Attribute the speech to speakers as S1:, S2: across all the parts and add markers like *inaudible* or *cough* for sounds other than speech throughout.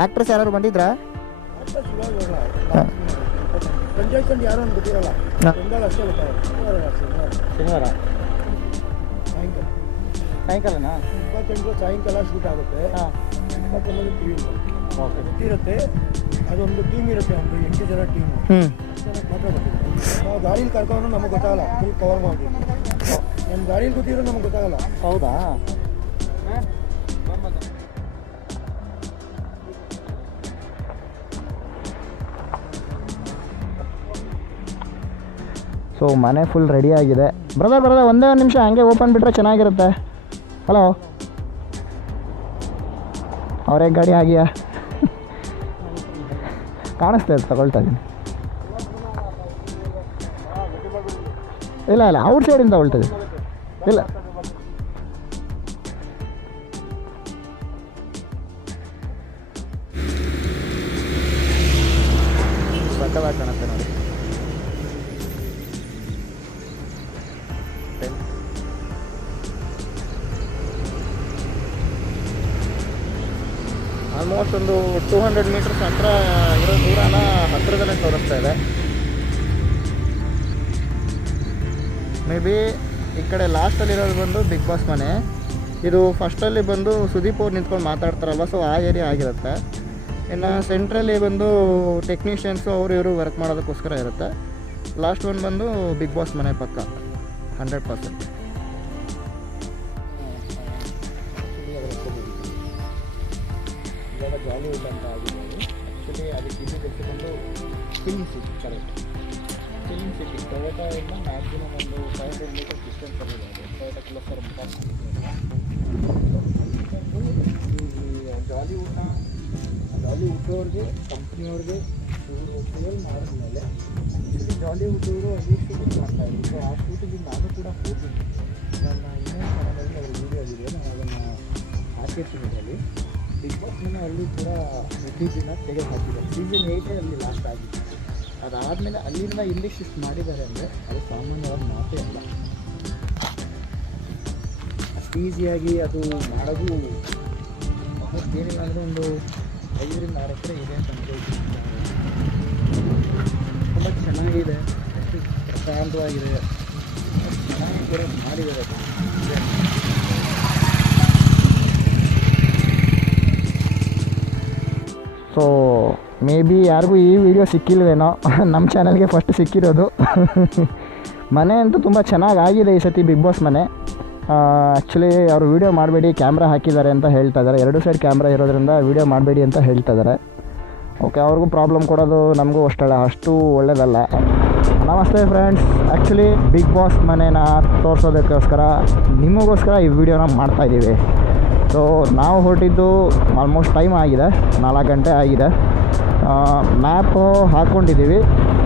S1: Actress ಯಾರು ಬಂದಿದ್ರಾ?
S2: ಪಂಚಾಯತ್ ಯಾರು ಅಂತ ಗೊತ್ತಿರಲ್ಲ
S1: ಹಾ.
S2: ಅಷ್ಟೇ ಶನಿವಾರ. ಸಾಯಂಕಾಲ
S1: ಸಾಯಂಕಾಲನಾ?
S2: ಇಪ್ಪತ್ತೆಂಟು ಸಾಯಂಕಾಲ ಶೂಟ್ ಆಗುತ್ತೆ.
S1: ಹಾಂ.
S2: ಇಪ್ಪತ್ತೊಂಬತ್ತು ಟಿ ವಿ
S1: ಓಕೆ.
S2: ಗೊತ್ತಿರುತ್ತೆ ಅದೊಂದು ಟೀಮ್ ಇರುತ್ತೆ ಒಂದು ಎಂಟು ಜನ ಟೀಮ್ ಮಾತ್ರ ನಾವು ಗಾಡೀಲಿ ಕರ್ಕೊಂಡು ನಮಗೆ ಗೊತ್ತಾಗಲ್ಲ. ಫುಲ್ ಕವರ್ ಮಾಡ್ತೀವಿ ನಮ್ಮ ಗಾಡೀಲಿ ಗೊತ್ತಿರೋ ನಮಗೆ ಗೊತ್ತಾಗಲ್ಲ.
S1: ಹೌದಾ? ಸೊ ಮನೆ ಫುಲ್ ರೆಡಿ ಆಗಿದೆ. ಬ್ರದರ್ ಬ್ರದರ್ ಒಂದೇ ಒಂದು ನಿಮಿಷ ಹಂಗೆ ಓಪನ್ ಬಿಟ್ಟರೆ ಚೆನ್ನಾಗಿರುತ್ತೆ. ಹಲೋ ಅವರೇ ಗಾಡಿ ಆಗಿಯಾ *laughs* ಕಾಣಿಸ್ತಾ ಇದೆ ತಗೊಳ್ತಾ ಇದ್ದೀನಿ. ಇಲ್ಲ ಇಲ್ಲ ಔಟ್ ಸೈಡಿಂದ ತಗೊಳ್ತಾ ಇಲ್ಲ. ಕಾಣುತ್ತೆ ನೋಡಿ. ಆಲ್ಮೋಸ್ಟ್ ಒಂದು ಟೂ ಹಂಡ್ರೆಡ್ ಮೀಟರ್ಸ್ ಹತ್ರ ಇರೋ ದೂರನ ಹತ್ತಿರದಲ್ಲೇ ತೋರಿಸ್ತಾ ಇದೆ. ಮೇ ಬಿ ಈ ಕಡೆ ಲಾಸ್ಟಲ್ಲಿರೋದು ಬಂದು ಬಿಗ್ ಬಾಸ್ ಮನೆ. ಇದು ಫಸ್ಟಲ್ಲಿ ಬಂದು ಸುದೀಪ್ ಅವ್ರು ನಿಂತ್ಕೊಂಡು ಮಾತಾಡ್ತಾರಲ್ವ ಸೊ ಆ ಏರಿಯಾ ಆಗಿರುತ್ತೆ. ಇನ್ನು ಸೆಂಟ್ರಲ್ಲಿ ಬಂದು ಟೆಕ್ನಿಷಿಯನ್ಸು ಅವರು ಇವರು ವರ್ಕ್ ಮಾಡೋದಕ್ಕೋಸ್ಕರ ಇರುತ್ತೆ. ಲಾಸ್ಟ್ ಒನ್ ಬಂದು ಬಿಗ್ ಬಾಸ್ ಮನೆ ಪಕ್ಕ ಹಂಡ್ರೆಡ್ ಪರ್ಸೆಂಟ್ ಬಂದು film city correct film city ಇಂದ ಮ್ಯಾಕ್ಸಿಮಮ್ ಒಂದು ಫೈವ್ ಹಂಡ್ರೆಡ್ ಮೀಟರ್ ಡಿಸ್ಟೆನ್ಸಲ್ಲಿ ಇದೆ. ಟೊಯೋಟಾ ಕಿಲೋಫರ್ ಜಾಲಿವುಡ್ನ ಜಾಲಿವುಡ್ ಅವ್ರಿಗೆ ಕಂಪ್ನಿಯವ್ರಿಗೆ ಶೂಟ್ ಮಾಡಿದ್ಮೇಲೆ ಇಲ್ಲಿ ಜಾಲಿವುಡ್ ಅವರು ಅಲ್ಲಿ ಶೂಟಿಂಗ್ ಮಾಡ್ತಾ ಇದ್ರು. ಸೊ ಆ ಶೂಟಿಂಗ್ ನಾನು ಕೂಡ ಹೋಗಿದ್ದೀನಿ ನನ್ನ ಇನ್ನೊಂದು ಚಾನಲಲ್ಲಿ ಅದ್ರ ವೀಡಿಯೋ ಇದೆ ನಾನು ಅದನ್ನು ಹಾಕಿರ್ತೀನಿ ಇದರಲ್ಲಿ. ಬಿಗ್ ಅಲ್ಲಿ ಕೂಡ ದಿನ ತೆಗೆದು ಹಾಕಿದೆ ಸೀಸನ್ ಏಯ್ಟೇ ಅಲ್ಲಿ ಲಾಸ್ಟ್ ಆಗಿದೆ ಅದಾದಮೇಲೆ ಅಲ್ಲಿಂದ ಇಲ್ಲಿ ಶಿಫ್ಟ್ ಮಾಡಿದ್ದಾರೆ ಅಂದರೆ ಅದು ಸಾಮಾನ್ಯವಾಗಿ ಮಾತೇ ಇಲ್ಲ ಅಷ್ಟು ಈಸಿಯಾಗಿ ಅದು ಮಾಡೋದು ಆಲ್ಮೋಸ್ಟ್ ಏನಿಲ್ಲ ಅಂದರೆ ಒಂದು ಐದರಿಂದ ಆರು ಎಕರೆ ಇದೆ ಅಂತ ತುಂಬ ಚೆನ್ನಾಗಿದೆ. ಪ್ರಶಾಂತವಾಗಿದೆ. ಚೆನ್ನಾಗಿ ಮಾಡಿದ್ದಾರೆ. ಸೊ ಮೇ ಬಿ ಯಾರಿಗೂ ಈ ವಿಡಿಯೋ ಸಿಕ್ಕಿಲ್ವೇನೋ ನಮ್ಮ ಚಾನಲ್ಗೆ ಫಸ್ಟ್ ಸಿಕ್ಕಿರೋದು. *laughs* ಮನೆ ಅಂತೂ ತುಂಬ ಚೆನ್ನಾಗಿ ಆಗಿದೆ ಈ ಸತಿ ಬಿಗ್ ಬಾಸ್ ಮನೆ. ಆ್ಯಕ್ಚುಲಿ ಅವರು ವೀಡಿಯೋ ಮಾಡಬೇಡಿ ಕ್ಯಾಮ್ರಾ ಹಾಕಿದ್ದಾರೆ ಅಂತ ಹೇಳ್ತಾ ಇದ್ದಾರೆ. ಎರಡು ಸೈಡ್ ಕ್ಯಾಮ್ರಾ ಇರೋದ್ರಿಂದ ವೀಡಿಯೋ ಮಾಡಬೇಡಿ ಅಂತ ಹೇಳ್ತಾ ಇದ್ದಾರೆ. ಓಕೆ ಅವ್ರಿಗೂ ಪ್ರಾಬ್ಲಮ್ ಕೊಡೋದು ನಮಗೂ ಅಷ್ಟಲ್ಲ, ಅಷ್ಟು ಒಳ್ಳೆಯದಲ್ಲ ನಮಸ್ತೆ ಫ್ರೆಂಡ್ಸ್ ಆ್ಯಕ್ಚುಲಿ ಬಿಗ್ ಬಾಸ್ ಮನೇನ ತೋರಿಸೋದಕ್ಕೋಸ್ಕರ ನಿಮಗೋಸ್ಕರ ಈ ವಿಡಿಯೋನ ಮಾಡ್ತಾಯಿದ್ದೀವಿ ಸೊ ನಾವು ಹೊರಟಿದ್ದು ಆಲ್ಮೋಸ್ಟ್ ಟೈಮ್ ಆಗಿದೆ. ನಾಲ್ಕು ಗಂಟೆ ಆಗಿದೆ. ಮ್ಯಾಪು ಹಾಕ್ಕೊಂಡಿದ್ದೀವಿ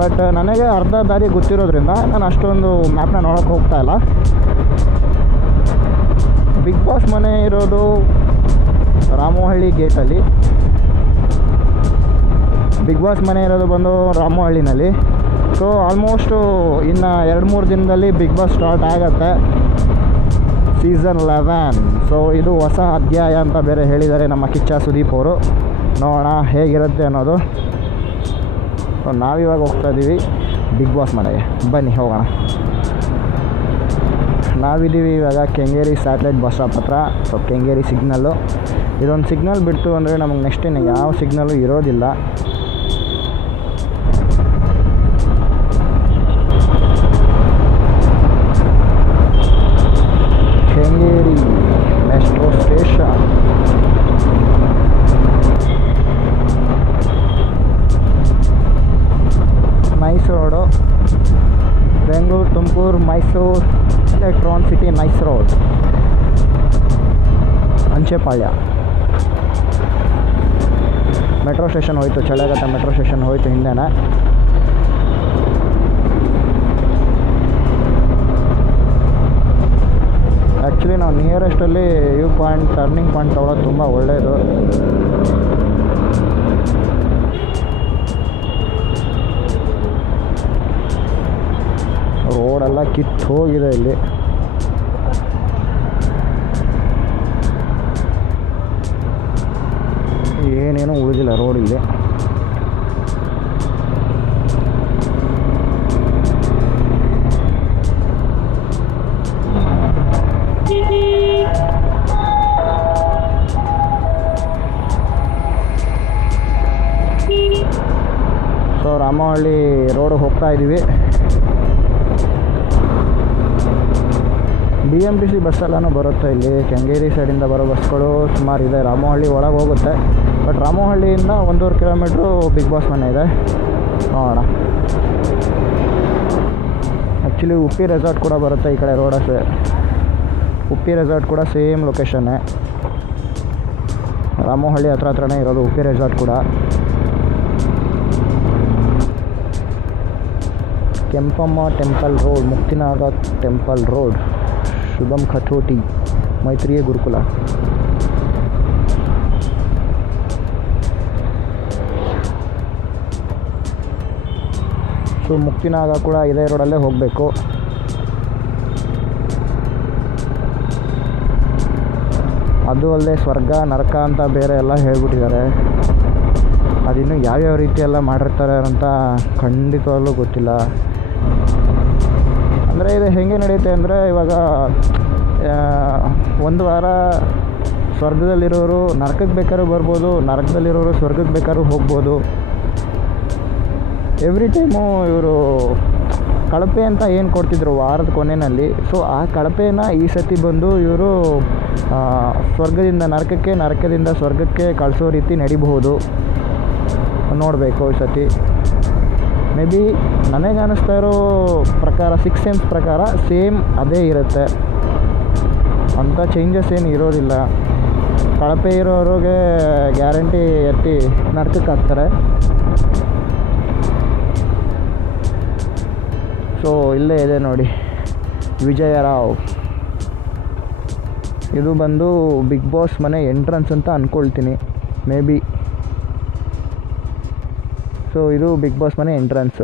S1: ಬಟ್ ನನಗೆ ಅರ್ಧ ದಾರಿ ಗೊತ್ತಿರೋದ್ರಿಂದ ನಾನು ಅಷ್ಟೊಂದು ಮ್ಯಾಪ್ನ ನೋಡೋಕೆ ಹೋಗ್ತಾ ಇಲ್ಲ. ಬಿಗ್ ಬಾಸ್ ಮನೆ ಇರೋದು ರಾಮೋಹಳ್ಳಿ ಗೇಟಲ್ಲಿ ಬಿಗ್ ಬಾಸ್ ಮನೆ ಇರೋದು ಬಂದು ರಾಮೋಹಳ್ಳಿನಲ್ಲಿ. ಸೊ ಆಲ್ಮೋಸ್ಟು ಇನ್ನು ಎರಡು ಮೂರು ದಿನದಲ್ಲಿ ಬಿಗ್ ಬಾಸ್ ಸ್ಟಾರ್ಟ್ ಆಗುತ್ತೆ. ಸೀಸನ್ ಲೆವೆನ್ ಸೊ ಇದು ಹೊಸ ಅಧ್ಯಾಯ ಅಂತ ಬೇರೆ ಹೇಳಿದ್ದಾರೆ ನಮ್ಮ ಕಿಚ್ಚ ಸುದೀಪ್ ಅವರು. ನೋಡೋಣ ಹೇಗಿರುತ್ತೆ ಅನ್ನೋದು. ಸೊ ನಾವಿವಾಗ ಹೋಗ್ತಾ ಇದ್ದೀವಿ ಬಿಗ್ ಬಾಸ್ ಮನೆಗೆ. ಬನ್ನಿ, ಹೋಗೋಣ. ನಾವಿದ್ದೀವಿ ಇವಾಗ ಕೆಂಗೇರಿ ಸ್ಯಾಟಲೈಟ್ ಬಸ್ ಸ್ಟಾಪ್ ಹತ್ರ. So Kengeri signal. ಇದೊಂದು ಸಿಗ್ನಲ್ ಬಿಡ್ತು ಅಂದರೆ ನಮಗೆ ನೆಕ್ಸ್ಟ್ ಇನ್ನು ಯಾವ ಸಿಗ್ನಲ್ಲು ಇರೋದಿಲ್ಲ. Mysuru electron city nice road Anchepalya metro station ಹೋಯ್ತು ಚಳಗಟ್ಟ ಮೆಟ್ರೋ ಸ್ಟೇಷನ್ ಹೋಯ್ತು ಹಿಂದೆನೇ. ಆ್ಯಕ್ಚುಲಿ ನಾವು ನಿಯರೆಸ್ಟಲ್ಲಿ ವ್ಯೂ ಪಾಯಿಂಟ್ ಟರ್ನಿಂಗ್ ಪಾಯಿಂಟ್ ತೊಗೊಳೋದು ತುಂಬ ಒಳ್ಳೆಯದು ರೋಡೆಲ್ಲ ಕಿತ್ತು ಹೋಗಿದೆ ಇಲ್ಲಿ. ಏನೇನೋ ಉಳಿದಿಲ್ಲ ರೋಡ್ ಇಲ್ಲಿ ಸೊ ರಾಮಹಳ್ಳಿ ರೋಡ್ ಹೋಗ್ತಾ ಇದ್ದೀವಿ ಬಿ ಎಂ ಟಿ ಸಿ ಬಸ್ಸೆಲ್ಲನೂ ಬರುತ್ತೆ ಇಲ್ಲಿ. ಕೆಂಗೇರಿ ಸೈಡಿಂದ ಬರೋ ಬಸ್ಗಳು ಇದೆ. ರಾಮಹಳ್ಳಿ ಒಳಗೆ ಹೋಗುತ್ತೆ. ಬಟ್ ರಾಮೋಹಳ್ಳಿಯಿಂದ ಒಂದೂವರೆ ಕಿಲೋಮೀಟ್ರು ಬಿಗ್ ಬಾಸ್ ಮನೆ ಇದೆ. ನೋಡೋಣ. ಆ್ಯಕ್ಚುಲಿ ಉಪ್ಪಿ ರೆಸಾರ್ಟ್ ಕೂಡ ಬರುತ್ತೆ ಈ ಕಡೆ ರೋಡ ಉಪ್ಪಿ ರೆಸಾರ್ಟ್ ಕೂಡ ಸೇಮ್ ಲೊಕೇಶನ್ನೇ ರಾಮೋಹಳ್ಳಿ ಹತ್ರ ಹತ್ರನೇ ಇರೋದು ಉಪ್ಪಿ ರೆಸಾರ್ಟ್ ಕೂಡ. Kempamma temple road Muktinaga temple road Shubham ಖಚೋಟಿ Maitriya ಗುರುಕುಲ ಸೊ ಮುಕ್ತಿನಾಗ ಕೂಡ ಇದೇ ರೋಡಲ್ಲೇ ಹೋಗಬೇಕು. ಅದು ಅಲ್ಲದೆ ಸ್ವರ್ಗ, ನರಕ ಅಂತ ಬೇರೆ ಎಲ್ಲ ಹೇಳ್ಬಿಟ್ಟಿದ್ದಾರೆ. ಅದಿನ್ನು ಯಾವ್ಯಾವ ರೀತಿ ಎಲ್ಲ ಮಾಡಿರ್ತಾರೆ ಅಂತ ಖಂಡಿತವಾಗಲೂ ಗೊತ್ತಿಲ್ಲ. ಇದು, ಹೇಗೆ ನಡೆಯುತ್ತೆ ಅಂದರೆ ಇವಾಗ ಒಂದು ವಾರ ಸ್ವರ್ಗದಲ್ಲಿರೋರು ನರಕಕ್ಕೆ ಬೇಕಾದ್ರೂ ಬರ್ಬೋದು, ನರಕದಲ್ಲಿರೋರು ಸ್ವರ್ಗಕ್ಕೆ ಬೇಕಾದ್ರೂ ಹೋಗ್ಬೋದು. ಎವ್ರಿ ಟೈಮು ಇವರು ಕಳಪೆ ಅಂತ ಏನು ಕೊಡ್ತಿದ್ರು ವಾರದ ಕೊನೆಯಲ್ಲಿ ಸೊ ಆ ಕಳಪೆನ ಈ ಸತಿ ಬಂದು ಇವರು ಸ್ವರ್ಗದಿಂದ ನರಕಕ್ಕೆ, ನರಕದಿಂದ ಸ್ವರ್ಗಕ್ಕೆ ಕಳಿಸೋ ರೀತಿ ನಡಿಬಹುದು. ನೋಡಬೇಕು ಈ ಸತಿ. ಮೇ ಬಿ ನನಗೆ ಅನ್ನಿಸ್ತಾ ಇರೋ ಪ್ರಕಾರ ಸಿಕ್ಸ್ ಸೆನ್ಸ್ ಪ್ರಕಾರ ಸೇಮ್ ಅದೇ ಇರುತ್ತೆ. ಅಂಥ ಚೇಂಜಸ್ ಏನು ಇರೋದಿಲ್ಲ. ಕಳಪೆ ಇರೋರಿಗೆ ಗ್ಯಾರಂಟಿ ಎತ್ತಿ ಹಾಕ್ತಾರೆ ಸೊ ಇಲ್ಲೇ ಇದೆ ನೋಡಿ. ವಿಜಯರಾವ್. ಇದು ಬಂದು ಬಿಗ್ ಬಾಸ್ ಮನೆ ಎಂಟ್ರೆನ್ಸ್ ಅಂತ ಅಂದ್ಕೊಳ್ತೀನಿ ಮೇ ಬಿ ಸೊ ಇದು ಬಿಗ್ ಬಾಸ್ ಮನೆ ಎಂಟ್ರೆನ್ಸ್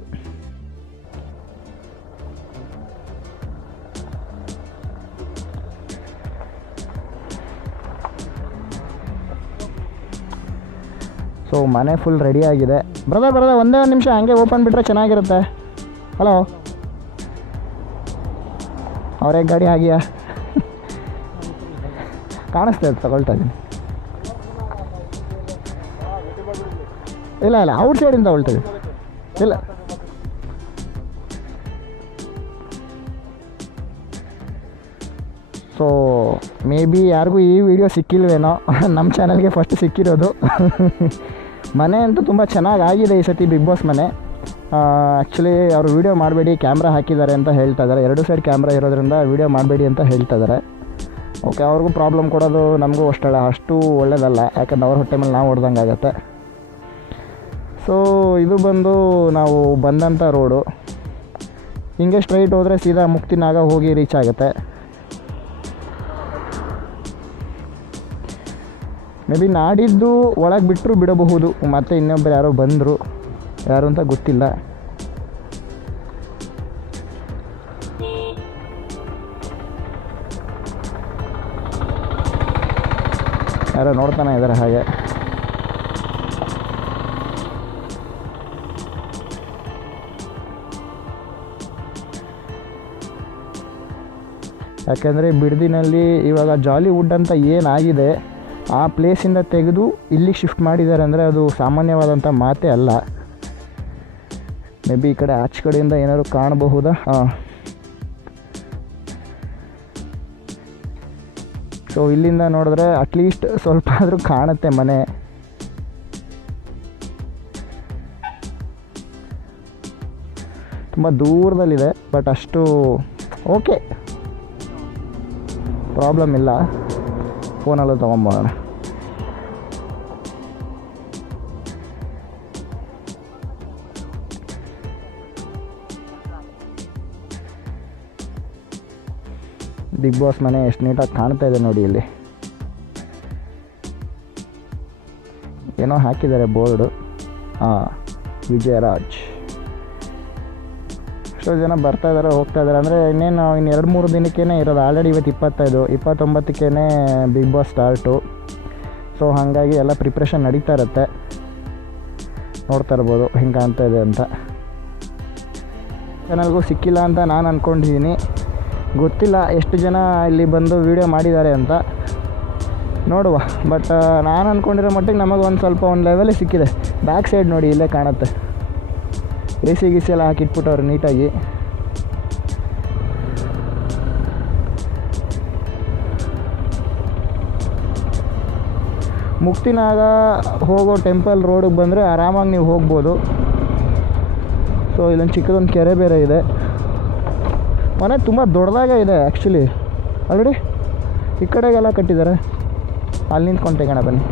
S1: ಸೊ ಮನೆ ಫುಲ್ ರೆಡಿ ಆಗಿದೆ. ಬ್ರದರ್ ಬ್ರದರ್ ಒಂದೇ ಒಂದು ನಿಮಿಷ ಹಂಗೆ ಓಪನ್ ಬಿಟ್ಟರೆ ಚೆನ್ನಾಗಿರುತ್ತೆ. ಹಲೋ ಅವರೇ ಗಾಡಿ ಆಗಿಯಾ *laughs* ಕಾಣಿಸ್ತಾ ತಗೊಳ್ತಾ ಇದ್ದೀನಿ. ಇಲ್ಲ ಇಲ್ಲ ಔಟ್ ಸೈಡಿಂದ ಹೊಳ್ತೀವಿ ಇಲ್ಲ. ಸೊ ಮೇ ಬಿ ಯಾರಿಗೂ ಈ ವಿಡಿಯೋ ಸಿಕ್ಕಿಲ್ವೇನೋ ನಮ್ಮ ಚಾನಲ್ಗೆ ಫಸ್ಟ್ ಸಿಕ್ಕಿರೋದು. ಮನೆ ಅಂತೂ ತುಂಬ ಚೆನ್ನಾಗಿ ಆಗಿದೆ ಈ ಸತಿ ಬಿಗ್ ಬಾಸ್ ಮನೆ. ಆ್ಯಕ್ಚುಲಿ ಅವರು ವೀಡಿಯೋ ಮಾಡಬೇಡಿ ಕ್ಯಾಮ್ರಾ ಹಾಕಿದ್ದಾರೆ ಅಂತ ಹೇಳ್ತಾ ಇದ್ದಾರೆ. ಎರಡು ಸೈಡ್ ಕ್ಯಾಮ್ರಾ ಇರೋದ್ರಿಂದ ವೀಡಿಯೋ ಮಾಡಬೇಡಿ ಅಂತ ಹೇಳ್ತಾ ಇದ್ದಾರೆ. ಓಕೆ ಅವ್ರಿಗೂ ಪ್ರಾಬ್ಲಮ್ ಕೊಡೋದು ನಮಗೂ ಅಷ್ಟಲ್ಲ, ಅಷ್ಟು ಒಳ್ಳೇದಲ್ಲ. ಯಾಕಂದ್ರೆ ಅವ್ರ ಹೊಟ್ಟೆ ಮೇಲೆ ನಾವು ಹೊಡೆದಂಗೆ ಆಗುತ್ತೆ ಸೊ ಇದು ಬಂದು ನಾವು ಬಂದಂಥ ರೋಡು ಹಿಂಗೆ ಸ್ಟ್ರೈಟ್ ಹೋದರೆ ಸೀದಾ ಮುಕ್ತಿನಾಗ ಹೋಗಿ ರೀಚ್ ಆಗುತ್ತೆ. ಮೇ ಬಿ ನಾಡಿದ್ದು ಒಳಗೆ ಬಿಟ್ಟರು ಬಿಡಬಹುದು, ಮತ್ತೆ ಇನ್ನೊಬ್ಬರು ಯಾರೋ ಬಂದರು. ಯಾರು ಅಂತ ಗೊತ್ತಿಲ್ಲ. ಯಾರೋ ನೋಡ್ತಾನೆ ಇದ್ದಾರೆ ಹಾಗೆ. ಯಾಕೆಂದರೆ ಬಿಡದಿನಲ್ಲಿ ಇವಾಗ ಜಾಲಿವುಡ್ ಅಂತ ಏನಾಗಿದೆ, ಆ ಪ್ಲೇಸಿಂದ ತೆಗೆದು ಇಲ್ಲಿಗೆ ಶಿಫ್ಟ್ ಮಾಡಿದ್ದಾರೆ ಅಂದರೆ ಅದು ಸಾಮಾನ್ಯವಾದಂಥ ಮಾತೇ ಅಲ್ಲ. ಮೇ ಬಿ ಈ ಕಡೆ ಆಚೆ ಕಡೆಯಿಂದ ಏನಾದ್ರು ಕಾಣಬಹುದಾ? ಹಾಂ. ಸೊ ಇಲ್ಲಿಂದ ನೋಡಿದ್ರೆ ಅಟ್ಲೀಸ್ಟ್ ಸ್ವಲ್ಪ ಆದರೂ ಕಾಣುತ್ತೆ ಮನೆ. ತುಂಬ ದೂರದಲ್ಲಿದೆ ಬಟ್ ಅಷ್ಟು ಓಕೆ ಪ್ರಾಬ್ಲಮ್ ಇಲ್ಲ. ಫೋನಲ್ಲೂ ತೊಗೊಂಬೋಣ ಬಿಗ್ ಬಾಸ್ ಮನೆ ಎಷ್ಟು ನೀಟಾಗಿ ಕಾಣ್ತಾ ಇದೆ ನೋಡಿ ಇಲ್ಲಿ. ಏನೋ ಹಾಕಿದ್ದಾರೆ ಬೋರ್ಡು. ಹಾಂ, ವಿಜಯರಾಜ್. ಎಷ್ಟೋ ಜನ ಬರ್ತಾ ಇದ್ದಾರೆ ಹೋಗ್ತಾ ಇದ್ದಾರೆ ಅಂದರೆ ಇನ್ನೇನು ಇನ್ನು ಎರಡು ಮೂರು ದಿನಕ್ಕೇ ಇರೋದು. ಆಲ್ರೆಡಿ ಇವತ್ತು ಇಪ್ಪತ್ತೈದು ಇಪ್ಪತ್ತೊಂಬತ್ತಕ್ಕೇ ಬಿಗ್ ಬಾಸ್ ಸ್ಟಾರ್ಟು ಸೊ ಹಾಗಾಗಿ ಎಲ್ಲ ಪ್ರಿಪ್ರೇಷನ್ ನಡೀತಾ ಇರುತ್ತೆ. ನೋಡ್ತಾ ಇರ್ಬೋದು ಹಿಂಗೆ ಕಾಣ್ತಾ ಇದೆ ಅಂತ. ಚಾನಲ್ಗೂ ಸಿಕ್ಕಿಲ್ಲ ಅಂತ ನಾನು ಅಂದ್ಕೊಂಡಿದ್ದೀನಿ ಗೊತ್ತಿಲ್ಲ ಎಷ್ಟು ಜನ ಇಲ್ಲಿ ಬಂದು ವೀಡಿಯೋ ಮಾಡಿದ್ದಾರೆ ಅಂತ. ನೋಡುವ. ಬಟ್ ನಾನು ಅಂದ್ಕೊಂಡಿರೋ ಮಟ್ಟಿಗೆ ನಮಗೆ ಒಂದು ಸ್ವಲ್ಪ ಒಂದು ಲೆವೆಲೇ ಸಿಕ್ಕಿದೆ. ಬ್ಯಾಕ್ ಸೈಡ್ ನೋಡಿ, ಇಲ್ಲೇ ಕಾಣುತ್ತೆ. ಎ ಸಿ ಗಿಸಿ ಎಲ್ಲ ಹಾಕಿಟ್ಬಿಟ್ಟವ್ರು ನೀಟಾಗಿ. ಮುಕ್ತಿನಾಗ ಹೋಗೋ ಟೆಂಪಲ್ ರೋಡಿಗೆ ಬಂದರೆ ಆರಾಮಾಗಿ ನೀವು ಹೋಗ್ಬೋದು. ಸೊ ಇಲ್ಲೊಂದು ಚಿಕ್ಕದೊಂದು ಕೆರೆ ಬೇರೆ ಇದೆ. ಮನೆ ತುಂಬ ದೊಡ್ಡದಾಗ ಇದೆ ಆ್ಯಕ್ಚುಲಿ ಆಲ್ರೆಡಿ ಈ ಕಡೆಗೆಲ್ಲ ಕಟ್ಟಿದ್ದಾರೆ. ಅಲ್ಲಿ ನಿಂತ್ಕೊಂಡು ತೆಗೋಣ ಬನ್ನಿ.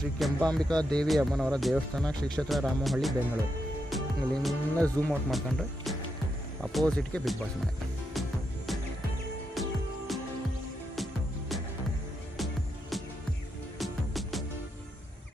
S1: ಶ್ರೀ ಕೆಂಪಾಂಬಿಕಾ ದೇವಿ ಅಮ್ಮನವರ ದೇವಸ್ಥಾನ ಶ್ರೀ ಕ್ಷೇತ್ರ ರಾಮಹಳ್ಳಿ, ಬೆಂಗಳೂರು. ಇಲ್ಲಿಂದ ಝೂಮ್ ಔಟ್ ಮಾಡ್ಕೊಂಡ್ರೆ ಅಪೋಸಿಟ್ಗೆ ಬಿಗ್ ಬಾಸ್ ಮನೆ.